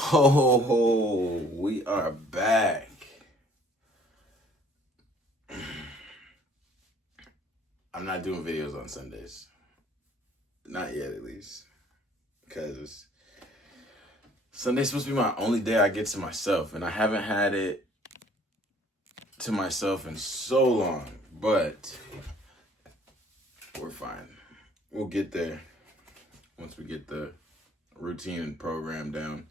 Oh, we are back. I'm not doing videos on Sundays. Not yet, at least. Because Sunday's supposed to be my only day I get to myself. And I haven't had it to myself in so long. But we're fine. We'll get there once we get the routine and program down.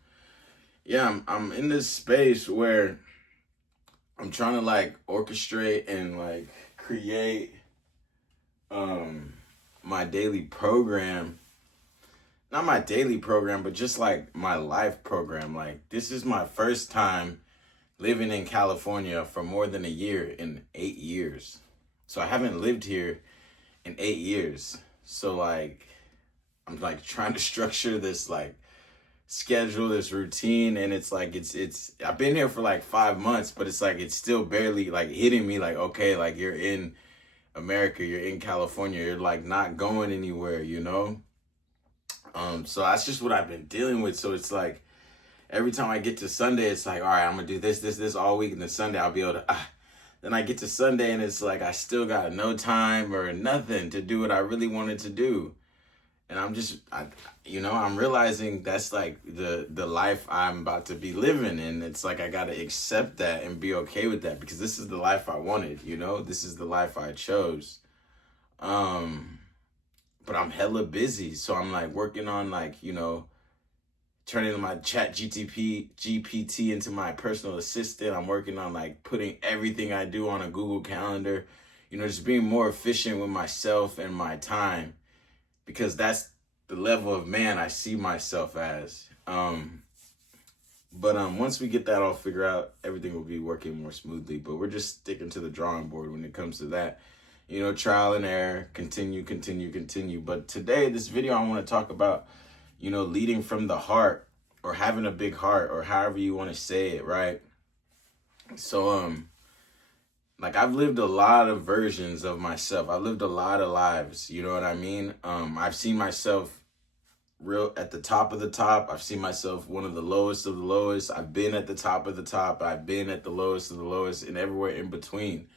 Yeah, I'm in this space where I'm trying to orchestrate and create my daily program. Not my daily program, but just my life program. This is my first time living in California for more than a year in 8 years. So I haven't lived here in 8 years. So I'm trying to structure this schedule, this routine, and it's I've been here for 5 months, but it's still barely hitting me okay, you're in America, you're in California, you're not going anywhere, so that's just what I've been dealing with. So it's every time I get to Sunday, it's all right, I'm gonna do this all week, and then Sunday I'll be able to then I get to Sunday and it's I still got no time or nothing to do what I really wanted to do. And I'm realizing that's the life I'm about to be living. And it's I got to accept that and be okay with that, because this is the life I wanted, this is the life I chose. But I'm hella busy. So I'm working on turning my GPT into my personal assistant. I'm working on putting everything I do on a Google Calendar, just being more efficient with myself and my time, because that's the level of man I see myself as. But once we get that all figured out, everything will be working more smoothly. But we're just sticking to the drawing board when it comes to that. Trial and error, continue. But today, this video, I want to talk about, leading from the heart, or having a big heart, or however you want to say it, right? So, I've lived a lot of versions of myself. I've lived a lot of lives, you know what I mean? I've seen myself real at the top of the top. I've seen myself one of the lowest of the lowest. I've been at the top of the top. I've been at the lowest of the lowest, and everywhere in between.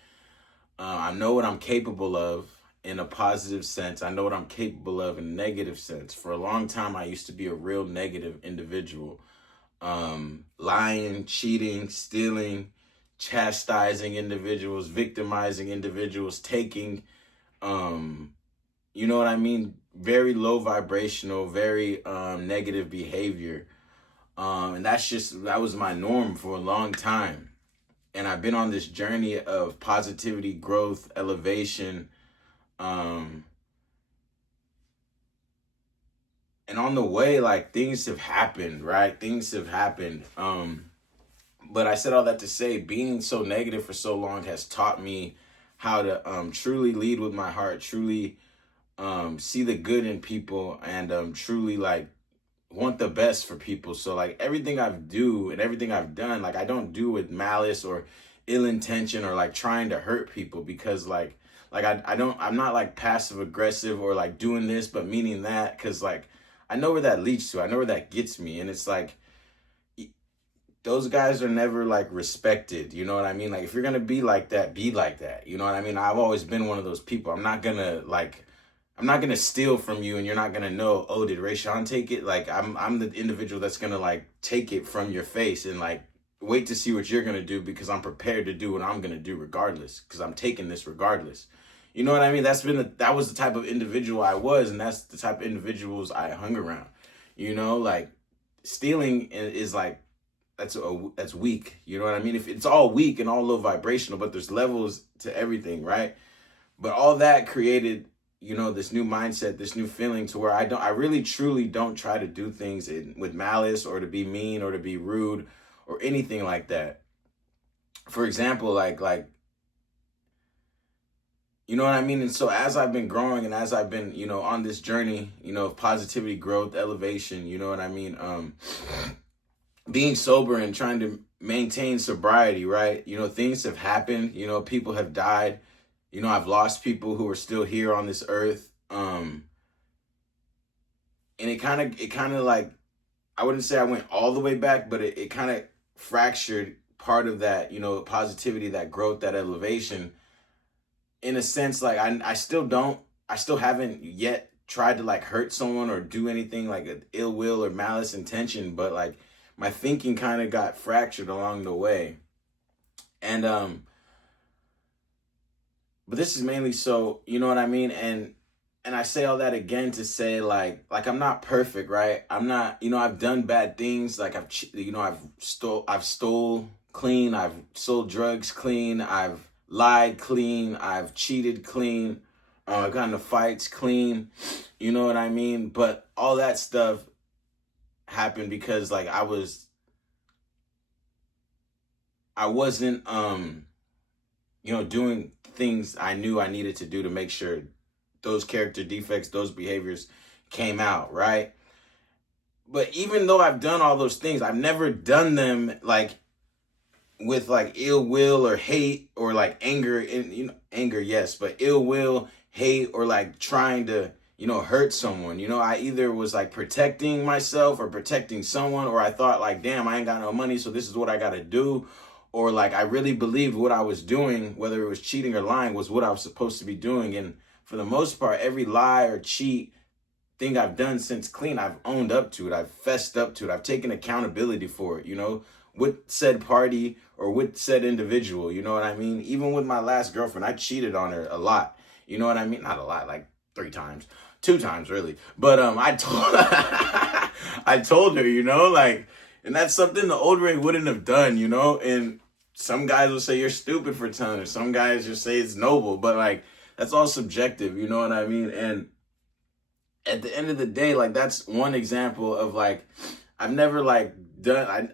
I know what I'm capable of in a positive sense. I know what I'm capable of in a negative sense. For a long time, I used to be a real negative individual. Lying, cheating, stealing, chastising individuals, victimizing individuals, taking, you know what I mean? Very low vibrational, very negative behavior. And that was my norm for a long time. And I've been on this journey of positivity, growth, elevation. And on the way, things have happened, right? Things have happened. But I said all that to say, being so negative for so long has taught me how to truly lead with my heart, truly see the good in people, and truly want the best for people. So everything I've do and everything I've done, I don't do with malice or ill intention or trying to hurt people, because I'm not passive aggressive or doing this but meaning that, because I know where that leads to. I know where that gets me. And it's those guys are never respected, you know what I mean? If you're gonna be like that, be like that, you know what I mean? I've always been one of those people. I'm not gonna steal from you and you're not gonna know, oh, did Rayshawn take it? I'm the individual that's gonna take it from your face and wait to see what you're gonna do, because I'm prepared to do what I'm gonna do regardless, because I'm taking this regardless. You know what I mean? That was the type of individual I was, and that's the type of individuals I hung around. Stealing is that's weak. You know what I mean? If it's all weak and all low vibrational, but there's levels to everything, right? But all that created, this new mindset, this new feeling, to where I really truly don't try to do things with malice or to be mean or to be rude or anything like that. For example, you know what I mean? And so as I've been growing and as I've been, on this journey, of positivity, growth, elevation, you know what I mean? Being sober and trying to maintain sobriety, right? Things have happened, people have died. I've lost people who are still here on this earth. And it kind of I wouldn't say I went all the way back, but it kind of fractured part of that, positivity, that growth, that elevation. In a sense, like I still haven't yet tried to like hurt someone or do anything like an ill will or malice intention, but like my thinking kind of got fractured along the way. And but this is mainly so, you know what I mean? And I say all that again to say like I'm not perfect, right? I'm not, I've done bad things, like I've stole clean, I've sold drugs clean, I've lied clean, I've cheated clean, I've gotten into fights clean, you know what I mean? But all that stuff happened because like I wasn't doing things I knew I needed to do to make sure those character defects, those behaviors came out, right? But even though I've done all those things, I've never done them like with like ill will or hate or like anger. And anger, yes, but ill will, hate, or like trying to hurt someone. I either was like protecting myself or protecting someone, or I thought like, damn, I ain't got no money, so this is what I gotta do. Or like I really believed what I was doing, whether it was cheating or lying, was what I was supposed to be doing. And for the most part, every lie or cheat thing I've done since clean, I've owned up to it. I've fessed up to it. I've taken accountability for it, with said party or with said individual. You know what I mean? Even with my last girlfriend, I cheated on her a lot. You know what I mean? Not a lot, like 3 times, 2 times really. But I told I told her, like, and that's something the old Ray wouldn't have done, and some guys will say you're stupid for telling her. Some guys just say it's noble, but like, that's all subjective, you know what I mean? And at the end of the day, like that's one example of like, I've never like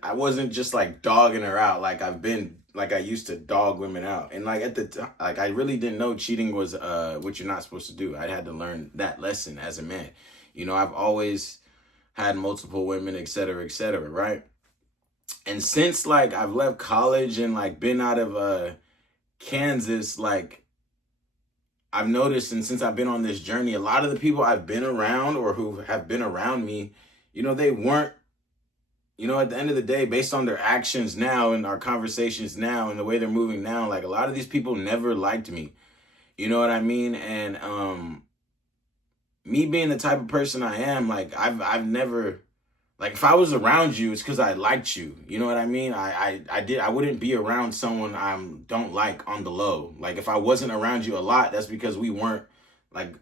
I wasn't just like dogging her out. Like I've been, like I used to dog women out. And like at the time, like I really didn't know cheating was what you're not supposed to do. I had to learn that lesson as a man. I've always had multiple women, et cetera, right? And since like I've left college and like been out of Kansas, like I've noticed, and since I've been on this journey, a lot of the people I've been around or who have been around me, they weren't, at the end of the day, based on their actions now and our conversations now and the way they're moving now, like a lot of these people never liked me. You know what I mean? And me being the type of person I am, like I've never, like if I was around you, it's because I liked you. You know what I mean? I wouldn't be around someone I don't like on the low. Like if I wasn't around you a lot, that's because we weren't like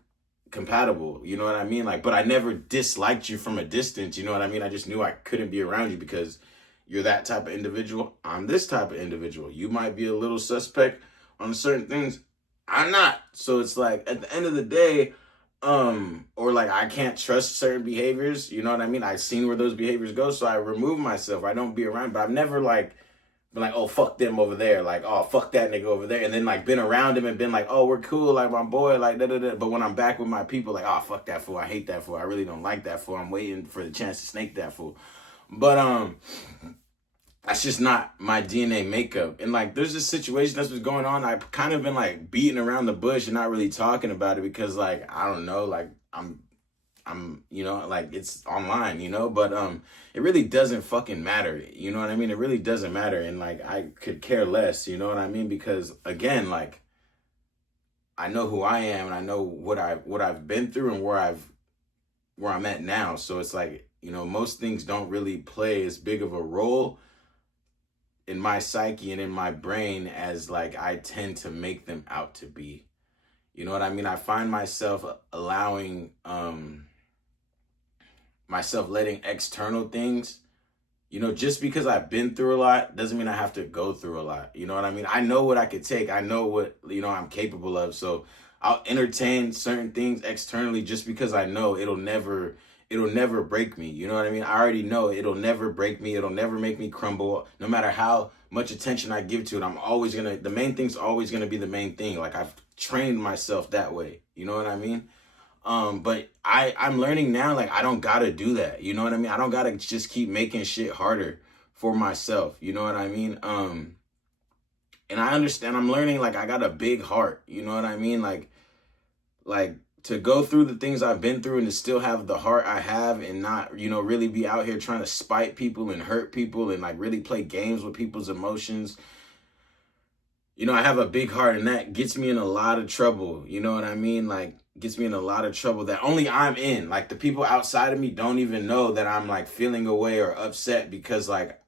compatible. You know what I mean? Like, but I never disliked you from a distance. You know what I mean? I just knew I couldn't be around you because you're that type of individual. I'm this type of individual. You might be a little suspect on certain things. I'm not. So it's like at the end of the day, or like I can't trust certain behaviors, you know what I mean? I've seen where those behaviors go, so I remove myself. I don't be around, but I've never like been like, oh fuck them over there, like oh fuck that nigga over there, and then like been around him and been like, oh we're cool, like my boy, like da da da. But when I'm back with my people, like oh fuck that fool, I hate that fool, I really don't like that fool, I'm waiting for the chance to snake that fool. But that's just not my DNA makeup. And like there's this situation that's been going on. I've kind of been like beating around the bush and not really talking about it because like I don't know, like I'm like it's online, but it really doesn't fucking matter. You know what I mean? It really doesn't matter. And like I could care less, you know what I mean? Because again, like I know who I am and I know what I've been through and where I'm at now. So it's like, most things don't really play as big of a role in my psyche and in my brain as like I tend to make them out to be. You know what I mean? I find myself allowing myself letting external things, just because I've been through a lot doesn't mean I have to go through a lot. You know what I mean? I know what I could take. I know what, I'm capable of. So I'll entertain certain things externally just because I know it'll never break me. You know what I mean? I already know it'll never break me. It'll never make me crumble. No matter how much attention I give to it, the main thing's always gonna be the main thing. Like I've trained myself that way. You know what I mean? But I'm learning now, like I don't gotta do that. You know what I mean? I don't gotta just keep making shit harder for myself. You know what I mean? And I understand, I'm learning, like I got a big heart. You know what I mean? Like to go through the things I've been through and to still have the heart I have and not, you know, really be out here trying to spite people and hurt people and like really play games with people's emotions. You know, I have a big heart and that gets me in a lot of trouble. You know what I mean? Like, gets me in a lot of trouble that only I'm in. Like, the people outside of me don't even know that I'm like feeling away or upset because like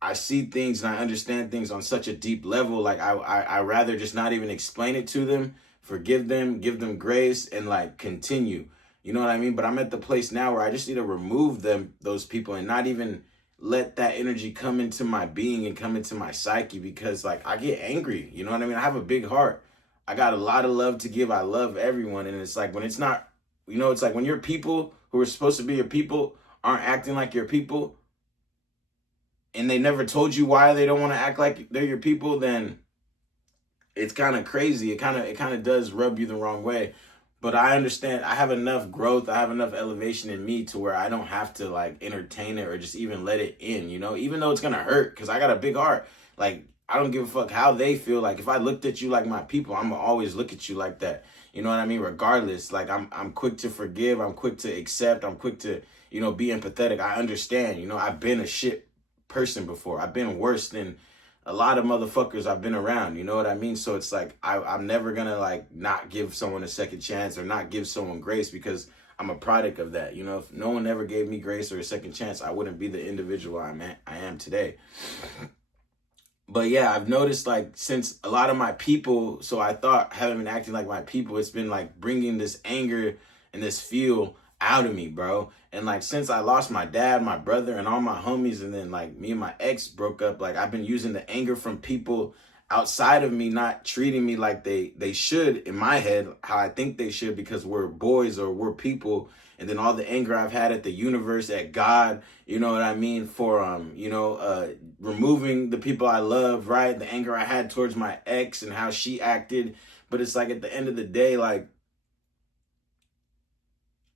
I see things and I understand things on such a deep level. Like, I rather just not even explain it to them, forgive them, give them grace, and like continue. You know what I mean? But I'm at the place now where I just need to remove those people, and not even let that energy come into my being and come into my psyche, because like I get angry. You know what I mean? I have a big heart. I got a lot of love to give. I love everyone. And it's like when it's not, you know, it's like when your people who are supposed to be your people aren't acting like your people, and they never told you why they don't want to act like they're your people, then it's kind of crazy. It kind of does rub you the wrong way. But I understand. I have enough growth. I have enough elevation in me to where I don't have to like entertain it or just even let it in, you know, even though it's going to hurt, because I got a big heart. Like, I don't give a fuck how they feel. Like, if I looked at you like my people, I'm going to always look at you like that. You know what I mean? Regardless, like I'm quick to forgive. I'm quick to accept. I'm quick to, you know, be empathetic. I understand, you know, I've been a shit person before. I've been worse than a lot of motherfuckers I've been around, you know what I mean? So it's like, I'm never gonna like not give someone a second chance or not give someone grace, because I'm a product of that. You know, if no one ever gave me grace or a second chance, I wouldn't be the individual I am today. But yeah, I've noticed like since a lot of my people, so I thought haven't been acting like my people, it's been like bringing this anger and this feel out of me, bro. And like since I lost my dad, my brother, and all my homies, and then like me and my ex broke up, like I've been using the anger from people outside of me not treating me like they should in my head, how I think they should, because we're boys or we're people. And then all the anger I've had at the universe, at God, you know what I mean, for removing the people I love, right? The anger I had towards my ex and how she acted. But it's like at the end of the day, like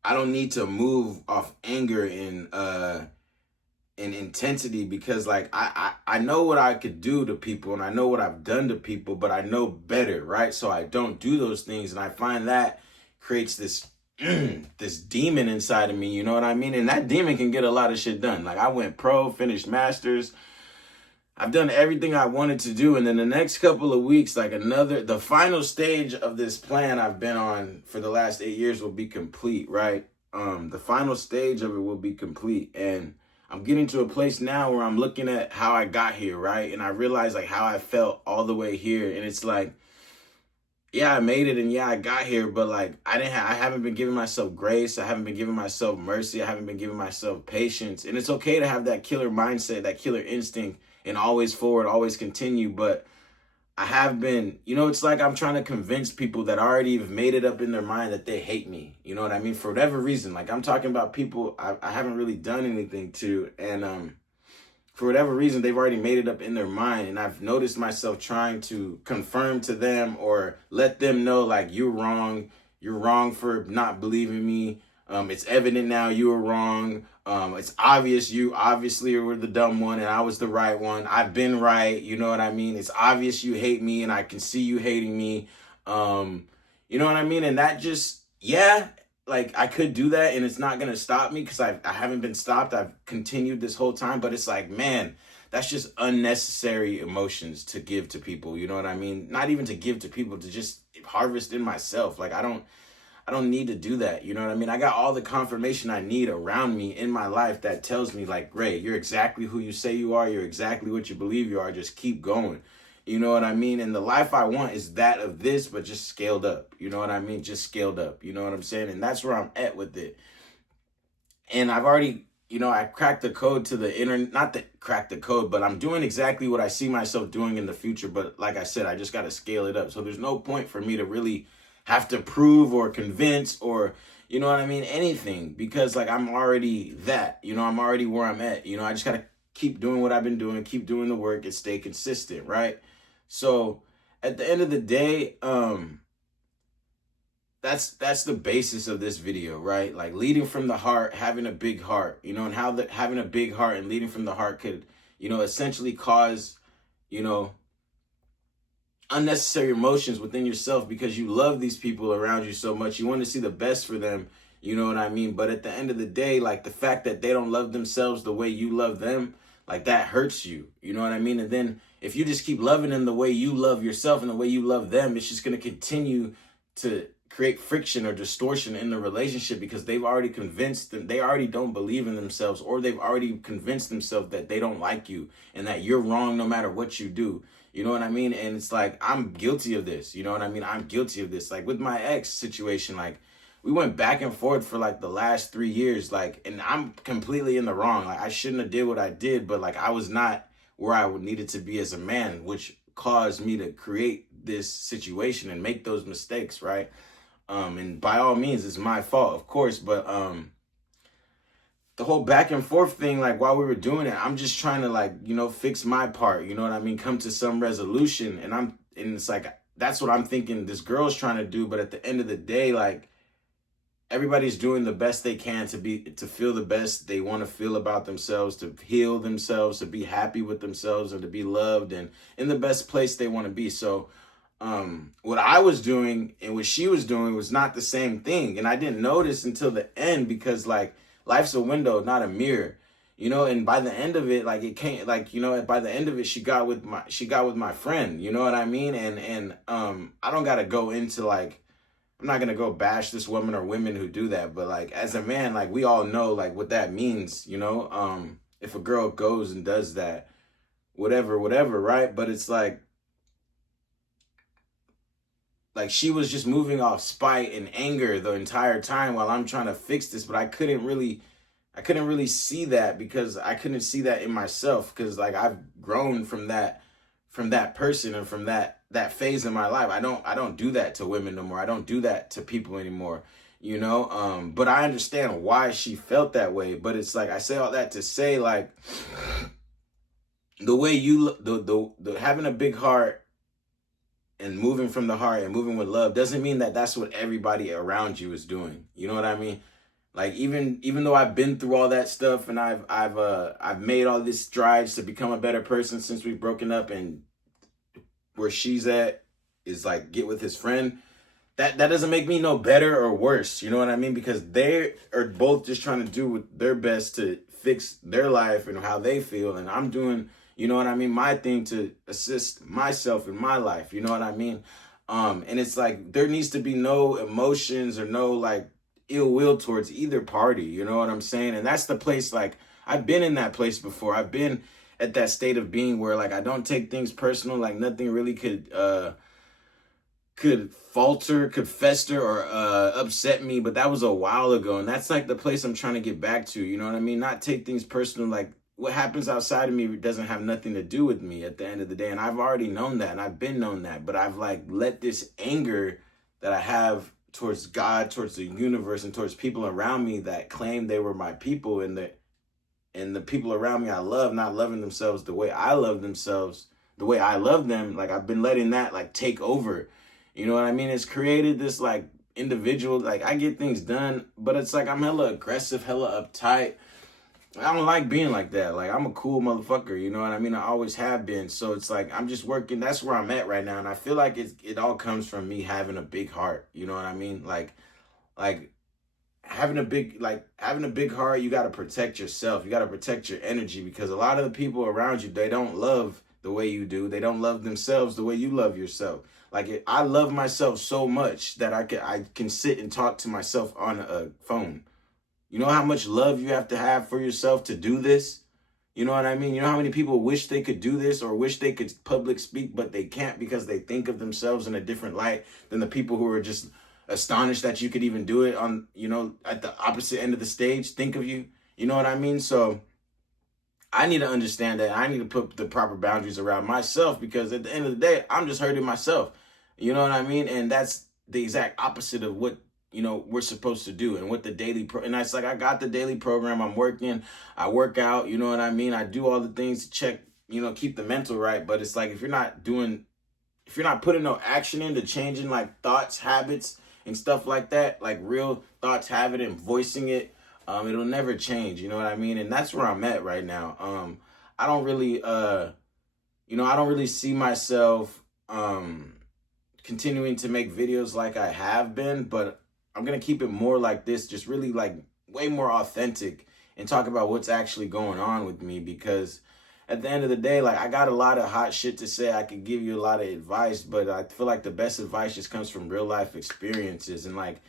I don't need to move off anger and intensity, because like I know what I could do to people and I know what I've done to people, but I know better, right? So I don't do those things, and I find that creates this this demon inside of me, you know what I mean? And that demon can get a lot of shit done. Like I went pro, finished masters, I've done everything I wanted to do. And then the next couple of weeks, like the final stage of this plan I've been on for the last 8 years will be complete, right? The final stage of it will be complete. And I'm getting to a place now where I'm looking at how I got here, right? And I realize like how I felt all the way here. And it's like, yeah, I made it and yeah, I got here, but like I haven't been giving myself grace. I haven't been giving myself mercy. I haven't been giving myself patience. And it's okay to have that killer mindset, that killer instinct, and always forward, always continue. But I have been, you know, it's like I'm trying to convince people that already have made it up in their mind that they hate me. You know what I mean? For whatever reason, like I'm talking about people I haven't really done anything to. And for whatever reason, they've already made it up in their mind. And I've noticed myself trying to confirm to them or let them know, like, you're wrong. You're wrong for not believing me. It's evident now you were wrong. It's obvious you obviously were the dumb one and I was the right one. I've been right. You know what I mean? It's obvious you hate me and I can see you hating me. You know what I mean? And that just, yeah, like I could do that and it's not going to stop me, because I haven't been stopped. I've continued this whole time, but it's like, man, that's just unnecessary emotions to give to people. You know what I mean? Not even to give to people, to just harvest in myself. Like I don't need to do that. You know what I mean? I got all the confirmation I need around me in my life that tells me like, Ray, you're exactly who you say you are. You're exactly what you believe you are. Just keep going. You know what I mean? And the life I want is that of this, but just scaled up. You know what I mean? Just scaled up. You know what I'm saying? And that's where I'm at with it. And I've already, you know, I cracked the code to the internet, not that crack the code, but I'm doing exactly what I see myself doing in the future. But like I said, I just got to scale it up. So there's no point for me to really have to prove or convince or, you know what I mean, anything, because like I'm already that, you know, I'm already where I'm at. You know, I just got to keep doing what I've been doing, keep doing the work and stay consistent, right? So at the end of the day, that's the basis of this video, right? Like leading from the heart, having a big heart, you know, and how having a big heart and leading from the heart could, you know, essentially cause, you know, unnecessary emotions within yourself because you love these people around you so much. You want to see the best for them. You know what I mean? But at the end of the day, like the fact that they don't love themselves the way you love them, like that hurts you. You know what I mean? And then if you just keep loving them the way you love yourself and the way you love them, it's just going to continue to create friction or distortion in the relationship because they've already convinced them, they already don't believe in themselves, or they've already convinced themselves that they don't like you and that you're wrong no matter what you do. You know what I mean? And it's like, I'm guilty of this. You know what I mean? I'm guilty of this. Like with my ex situation, like we went back and forth for like the last 3 years, like, and I'm completely in the wrong. Like I shouldn't have did what I did, but like I was not where I would needed to be as a man, which caused me to create this situation and make those mistakes, right? And by all means, it's my fault, of course, but the whole back and forth thing, like while we were doing it, I'm just trying to like, you know, fix my part, you know what I mean? Come to some resolution. And it's like, that's what I'm thinking this girl's trying to do. But at the end of the day, like everybody's doing the best they can to feel the best they want to feel about themselves, to heal themselves, to be happy with themselves, and to be loved and in the best place they want to be. So what I was doing and what she was doing was not the same thing. And I didn't notice until the end because like life's a window, not a mirror, you know. And by the end of it, like it can't, like, you know, by the end of it, she got with my friend, you know what I mean? And I don't got to go into like, I'm not going to go bash this woman or women who do that. But like, as a man, like we all know like what that means, you know, if a girl goes and does that, whatever, right? But it's like she was just moving off spite and anger the entire time while I'm trying to fix this, but I couldn't really see that because I couldn't see that in myself because like I've grown from that person and from that phase in my life. I don't do that to women no more. I don't do that to people anymore, you know? But I understand why she felt that way. But it's like, I say all that to say like the way you, the having a big heart and moving from the heart and moving with love doesn't mean that that's what everybody around you is doing. You know what I mean? Like even though I've been through all that stuff and I've made all these strides to become a better person since we've broken up, and where she's at is like get with his friend, that doesn't make me no better or worse. You know what I mean? Because they are both just trying to do their best to fix their life and how they feel, and I'm doing, you know what I mean, my thing to assist myself in my life. You know what I mean? And it's like there needs to be no emotions or no like ill will towards either party. You know what I'm saying? And that's the place, like I've been in that place before. I've been at that state of being where like I don't take things personal, like nothing really could falter, could fester or upset me. But that was a while ago, and that's like the place I'm trying to get back to. You know what I mean? Not take things personal, like what happens outside of me doesn't have nothing to do with me at the end of the day. And I've already known that, and I've been known that, but I've like let this anger that I have towards God, towards the universe, and towards people around me that claim they were my people, and the people around me I love not loving themselves the way I love themselves, the way I love them, like I've been letting that like take over. You know what I mean? It's created this like individual, like I get things done, but it's like I'm hella aggressive, hella uptight. I don't like being like that. Like I'm a cool motherfucker, you know what I mean? I always have been. So it's like I'm just working. That's where I'm at right now, and I feel like it all comes from me having a big heart. You know what I mean? Like having a big heart, you got to protect yourself. You got to protect your energy, because a lot of the people around you, they don't love the way you do. They don't love themselves the way you love yourself. Like I love myself so much that I can sit and talk to myself on a phone. You know how much love you have to have for yourself to do this? You know what I mean? You know how many people wish they could do this or wish they could public speak, but they can't because they think of themselves in a different light than the people who are just astonished that you could even do it on, you know, at the opposite end of the stage, think of you. You know what I mean? So I need to understand that I need to put the proper boundaries around myself, because at the end of the day, I'm just hurting myself. You know what I mean? And that's the exact opposite of what, you know, we're supposed to do, and what the and it's like, I got the daily program, I'm working, I work out, you know what I mean? I do all the things to check, you know, keep the mental right. But it's like, if you're not putting no action into changing like thoughts, habits, and stuff like that, like real thoughts, habit, and voicing it, it'll never change. You know what I mean? And that's where I'm at right now. I don't really see myself continuing to make videos like I have been, but I'm gonna keep it more like this, just really like way more authentic, and talk about what's actually going on with me, because at the end of the day, like, I got a lot of hot shit to say. I could give you a lot of advice, but I feel like the best advice just comes from real life experiences. And like,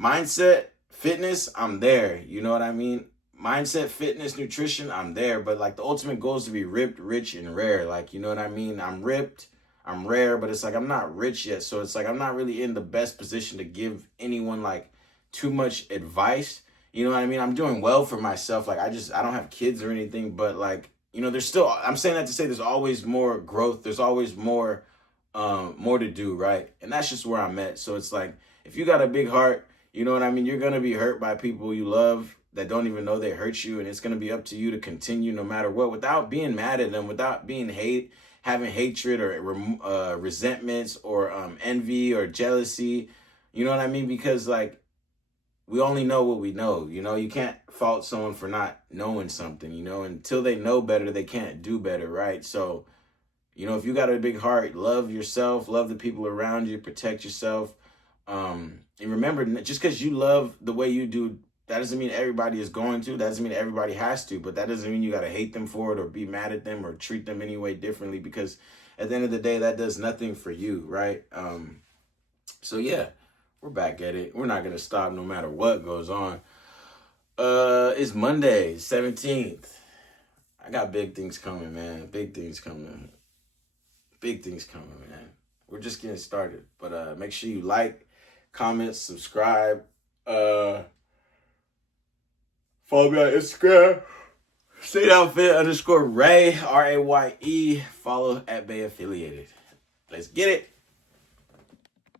mindset, fitness, I'm there. You know what I mean? Mindset, fitness, nutrition, I'm there. But like, the ultimate goal is to be ripped, rich, and rare. Like, you know what I mean? I'm ripped, I'm rare, but it's like I'm not rich yet. So it's like I'm not really in the best position to give anyone like too much advice. You know what I mean? I'm doing well for myself. Like, I don't have kids or anything, but like, you know, there's still, I'm saying that to say there's always more growth. There's always more to do, right? And that's just where I'm at. So it's like, if you got a big heart, you know what I mean? You're going to be hurt by people you love that don't even know they hurt you. And it's going to be up to you to continue no matter what, without being mad at them, without being having hatred or resentments or envy or jealousy. You know what I mean? Because like, we only know what we know. You know, you can't fault someone for not knowing something, you know, until they know better, they can't do better, right? So, you know, if you got a big heart, love yourself, love the people around you, protect yourself. And remember, just because you love the way you do, that doesn't mean everybody is going to. That doesn't mean everybody has to. But that doesn't mean you got to hate them for it or be mad at them or treat them any way differently. Because at the end of the day, that does nothing for you, right? So, yeah, we're back at it. We're not going to stop no matter what goes on. It's Monday, 17th. I got big things coming, man. Big things coming. Big things coming, man. We're just getting started. But make sure you like, comment, subscribe. Follow me on Instagram. StateOutfit_Ray, RAYE. Follow at Bay Affiliated. Let's get it.